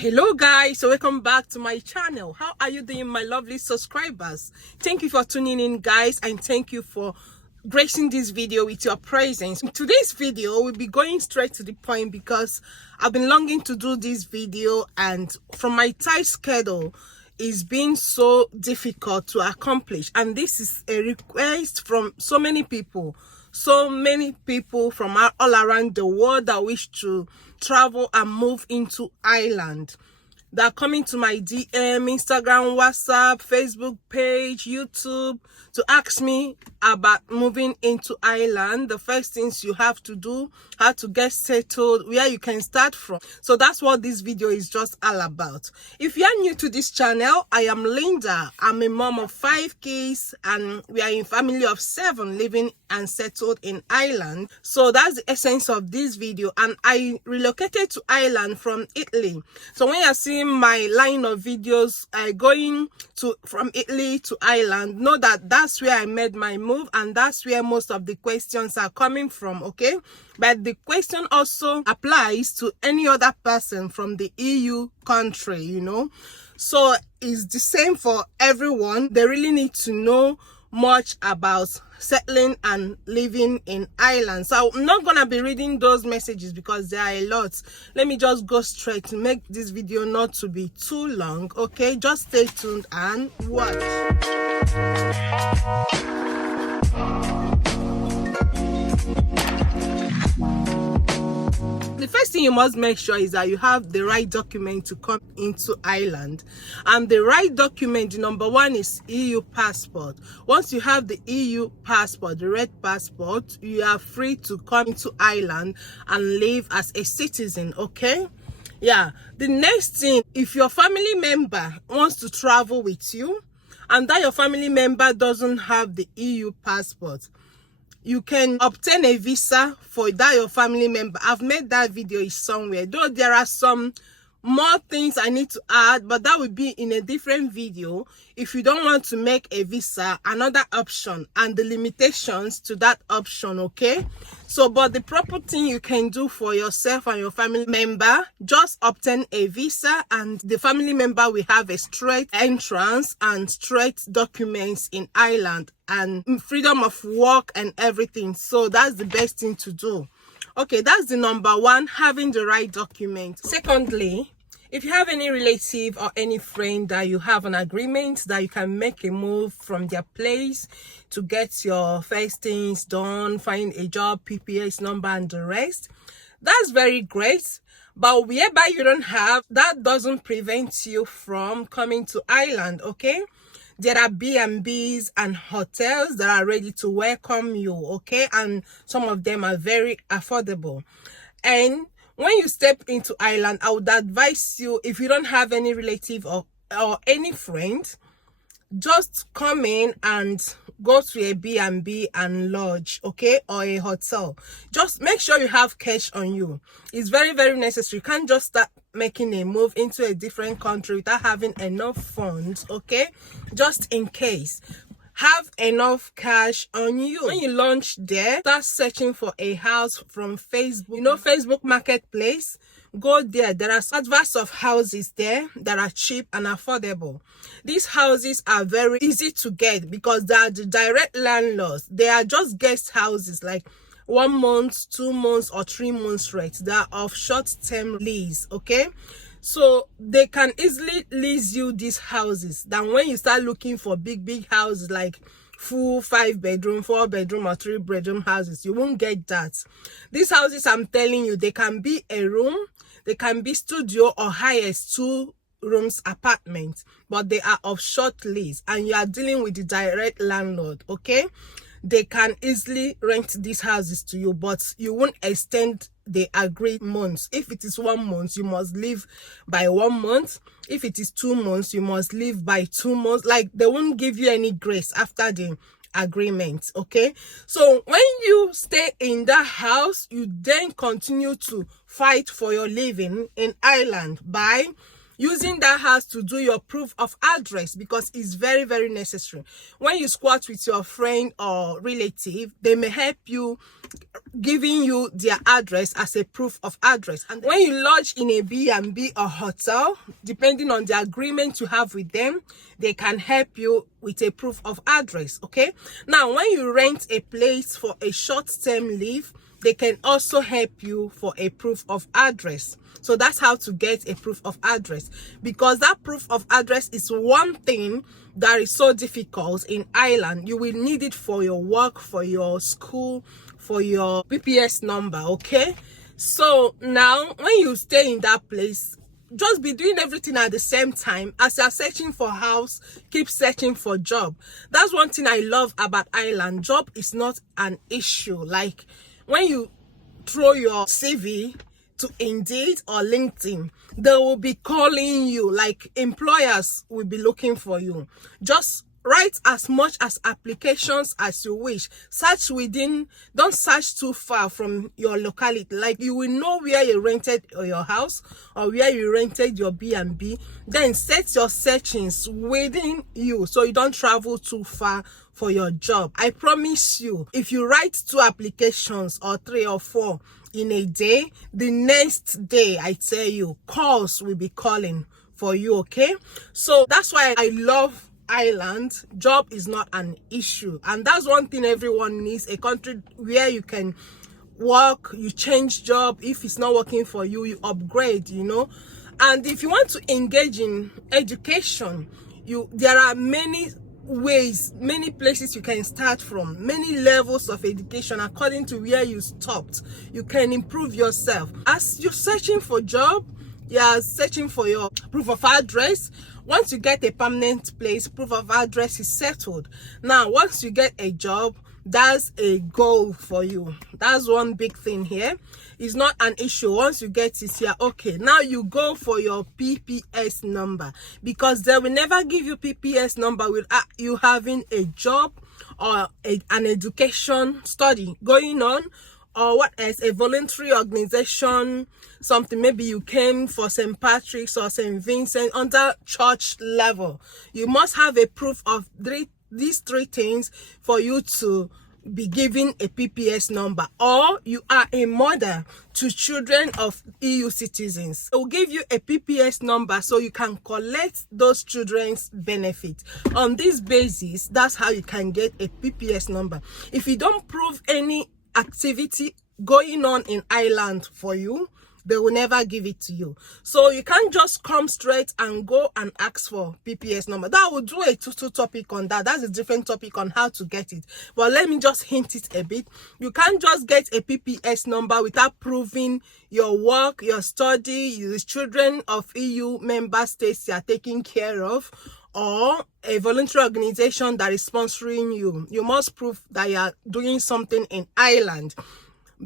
Hello guys, so welcome back to my channel. How are you doing, my lovely subscribers? Thank you for tuning in, guys, and thank you for gracing this video with your presence. In today's video, we'll be going straight to the point because I've been longing to do this video, and from my tight schedule, it's been so difficult to accomplish. And this is a request from so many people from all around the world that wish to travel and move into Ireland. They're coming to my DM, Instagram, WhatsApp, Facebook page, YouTube to ask me about moving into Ireland. The first things you have to do, how to get settled, where you can start from. So that's what this video is just all about. If you are new to this channel, I am Linda. I'm a mom of 5 kids and we are in a family of 7 living and settled in Ireland. So that's the essence of this video. And I relocated to Ireland from Italy. So when you're seeing my line of videos going from Italy to Ireland, know that that's where I made my move, and that's where most of the questions are coming from. Okay, but the question also applies to any other person from the EU country, you know, so it's the same for everyone. They really need to know much about settling and living in Ireland. So I'm not gonna be reading those messages because there are a lot. Let me just go straight to make this video not to be too long. Okay, just stay tuned and watch. The first thing you must make sure is that you have the right document to come into Ireland. And the right document, the number one, is EU passport. Once you have the EU passport, the red passport, you are free to come into Ireland and live as a citizen, okay? Yeah. The next thing, if your family member wants to travel with you and that your family member doesn't have the EU passport, you can obtain a visa for that your family member. I've made that video somewhere, though there are some more things I need to add, but that will be in a different video. If you don't want to make a visa, another option and the limitations to that option, okay? So, but the proper thing you can do for yourself and your family member, just obtain a visa and the family member will have a straight entrance and straight documents in Ireland and freedom of work and everything. So that's the best thing to do. Okay, that's the number one, having the right document. Secondly, if you have any relative or any friend that you have an agreement that you can make a move from their place to get your first things done, find a job, PPS number and the rest, that's very great. But whereby you don't have, that doesn't prevent you from coming to Ireland, okay? There are B&Bs and hotels that are ready to welcome you, okay? And some of them are very affordable. And when you step into Ireland, I would advise you, if you don't have any relative or any friend, just come in and go to a B&B and lodge, okay, or a hotel. Just make sure you have cash on you. It's very, very necessary. You can't just start making a move into a different country without having enough funds, okay? Just in case, have enough cash on you. When you launch there, start searching for a house from Facebook, you know, Facebook Marketplace. Go there. There are adverts of houses there that are cheap and affordable. These houses are very easy to get because they are the direct landlords. They are just guest houses, like 1 month, 2 months or 3 months rent. They are of short-term lease, okay? So they can easily lease you these houses than when you start looking for big houses like full 5-bedroom, 4-bedroom or 3-bedroom houses. You won't get that. These houses, I'm telling you, they can be a room, they can be studio or highest 2 rooms apartment, but they are of short lease and you are dealing with the direct landlord, okay? They can easily rent these houses to you, but you won't extend the agreed months. If it is 1 month, you must leave by 1 month. If it is 2 months, you must leave by 2 months. Like, they won't give you any grace after the agreement, okay? So when you stay in that house, you then continue to fight for your living in Ireland by using that house to do your proof of address, because it's very, very necessary. When you squat with your friend or relative, they may help you giving you their address as a proof of address. And when you lodge in a B&B or hotel, depending on the agreement you have with them, they can help you with a proof of address. Okay, now when you rent a place for a short-term leave, they can also help you for a proof of address. So that's how to get a proof of address, because that proof of address is one thing that is so difficult in Ireland. You will need it for your work, for your school, for your PPS number. Okay, so now when you stay in that place, just be doing everything at the same time. As you're searching for house, keep searching for job. That's one thing I love about Ireland. Job is not an issue. Like when you throw your CV to Indeed or LinkedIn, they will be calling you. Like employers will be looking for you. Just write as much as applications as you wish. Search within, don't search too far from your locality. Like you will know where you rented your house or where you rented your B&B. Then set your searchings within you, so you don't travel too far for your job. I promise you, if you write 2 applications or 3 or 4 in a day, the next day, I tell you, calls will be calling for you. Okay, so that's why I love Ireland. Job is not an issue, and that's one thing everyone needs: a country where you can work, you change job. If it's not working for you, you upgrade, you know. And if you want to engage in education, there are many ways, many places you can start from, many levels of education according to where you stopped. You can improve yourself as you're searching for job. You're searching for your proof of address. Once you get a permanent place, proof of address is settled. Now, once you get a job, that's a goal for you. That's one big thing here. It's not an issue. Once you get it here, okay, now you go for your PPS number, because they will never give you PPS number without you having a job or an education study going on, or what else, a voluntary organization, something. Maybe you came for St. Patrick's or St. Vincent under church level. You must have a proof of these 3 things for you to be given a PPS number. Or you are a mother to children of EU citizens. It will give you a PPS number so you can collect those children's benefit. On this basis, that's how you can get a PPS number. If you don't prove any activity going on in Ireland for you, they will never give it to you. So you can't just come straight and go and ask for PPS number. That will do a total topic on that. That's a different topic on how to get it. But let me just hint it a bit. You can't just get a PPS number without proving your work, your study, the children of EU member states you are taking care of, or a voluntary organization that is sponsoring you. You must prove that you are doing something in Ireland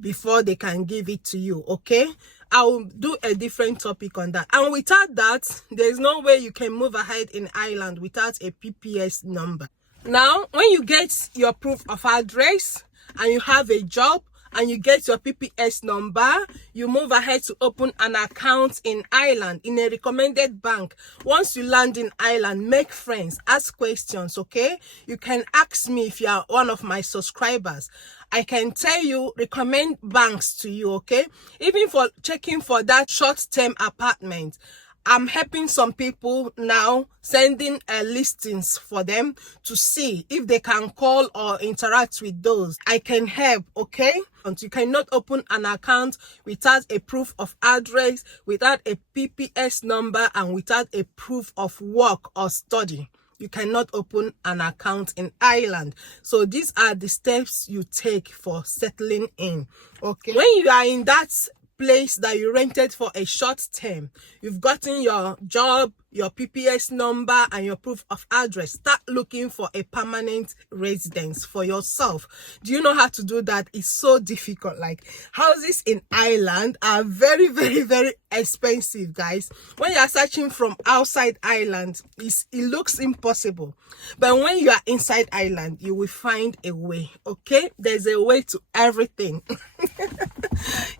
before they can give it to you. Okay, I will do a different topic on that. And without that, there's no way you can move ahead in Ireland without a PPS number. Now, when you get your proof of address and you have a job and you get your PPS number, you move ahead to open an account in Ireland in a recommended bank. Once you land in Ireland, make friends, ask questions. Okay, you can ask me if you are one of my subscribers. I can tell you, recommend banks to you. Okay, even for checking for that short-term apartment, I'm helping some people now, sending listings for them to see if they can call or interact with those. I can help. Okay, you cannot open an account without a proof of address, without a PPS number, and without a proof of work or study. You cannot open an account in Ireland. So these are the steps you take for settling in. Okay, when you are in that place that you rented for a short term, you've gotten your job, your PPS number, and your proof of address. Start looking for a permanent residence for yourself. Do you know how to do that? It's so difficult. Like, houses in Ireland are very, very, very expensive, guys. When you are searching from outside Ireland, it looks impossible. But when you are inside Ireland, you will find a way. Okay, there's a way to everything.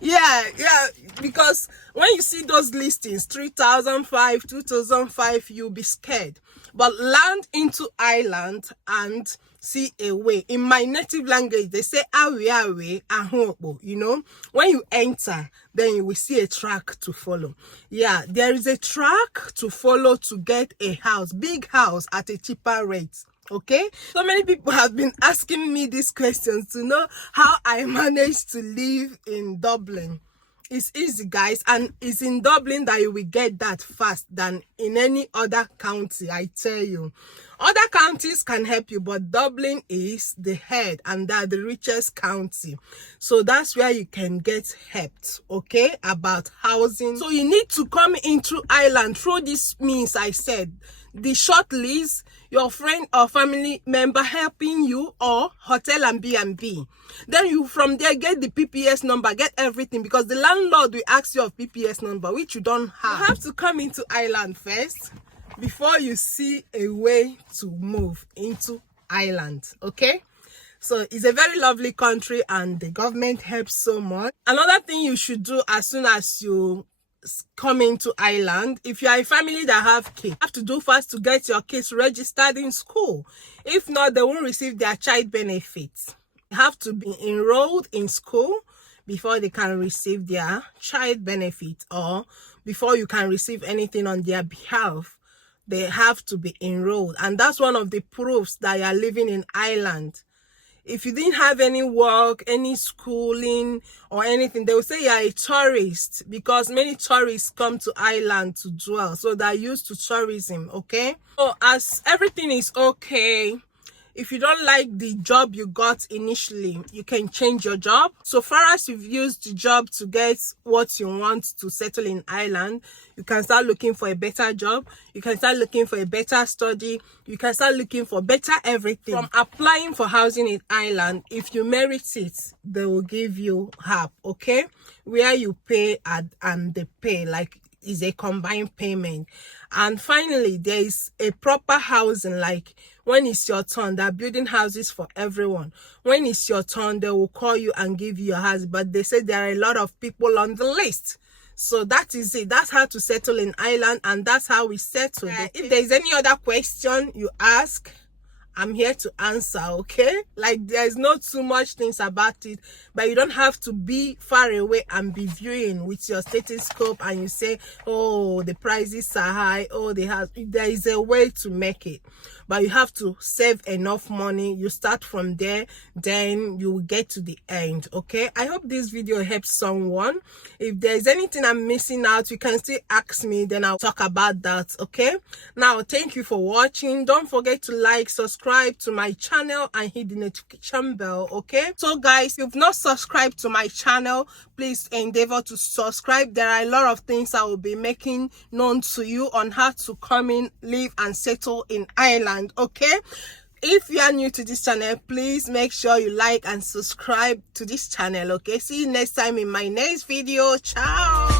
yeah, because when you see those listings 3,005, 2,005, you'll be scared. But land into Ireland and see a way. In my native language, they say awe ahobo. You know, when you enter, then you will see a track to follow. Yeah, there is a track to follow to get a house, big house at a cheaper rate. Okay, so many people have been asking me these questions to know how I managed to live in Dublin. It's easy, guys, and it's in Dublin that you will get that fast than in any other county, I tell you. Other counties can help you, but Dublin is the head and that the richest county. So that's where you can get helped, okay, about housing. So you need to come into Ireland through this means I said. The short lease, your friend or family member helping you, or hotel and B&B. Then you from there get the PPS number, get everything, because the landlord will ask you of PPS number, which you don't have. You have to come into Ireland first before you see a way to move into Ireland, okay? So it's a very lovely country and the government helps so much. Another thing you should do as soon as you coming to Ireland, if you are a family that have kids, you have to do first to get your kids registered in school. If not, they won't receive their child benefits. You have to be enrolled in school before they can receive their child benefit, or before you can receive anything on their behalf. They have to be enrolled, and that's one of the proofs that you are living in Ireland. If you didn't have any work, any schooling or anything, they will say you're a tourist, because many tourists come to Ireland to dwell. So they're used to tourism, okay? So as everything is okay, if you don't like the job you got initially, you can change your job. So far as you've used the job to get what you want to settle in Ireland, you can start looking for a better job. You can start looking for a better study. You can start looking for better everything. From applying for housing in Ireland, if you merit it, they will give you help, okay? Where you pay and they pay, like, is a combined payment. And finally, there is a proper housing, like when it's your turn, they're building houses for everyone. When it's your turn, they will call you and give you a house, but they say there are a lot of people on the list. So that is it. That's how to settle in Ireland, and that's how we settle. If there's any other question you ask, I'm here to answer, okay? Like, there's not too much things about it, but you don't have to be far away and be viewing with your stethoscope and you say, oh, the prices are high, oh, there is a way to make it. But you have to save enough money. You start from there, then you will get to the end, okay? I hope this video helps someone. If there's anything I'm missing out, you can still ask me, then I'll talk about that, okay? Now, thank you for watching. Don't forget to like, subscribe to my channel and hit the notification bell, okay? So guys, if you've not subscribed to my channel, please endeavor to subscribe. There are a lot of things I will be making known to you on how to come in, live and settle in Ireland, okay? If you are new to this channel, please make sure you like and subscribe to this channel, okay? See you next time in my next video. Ciao.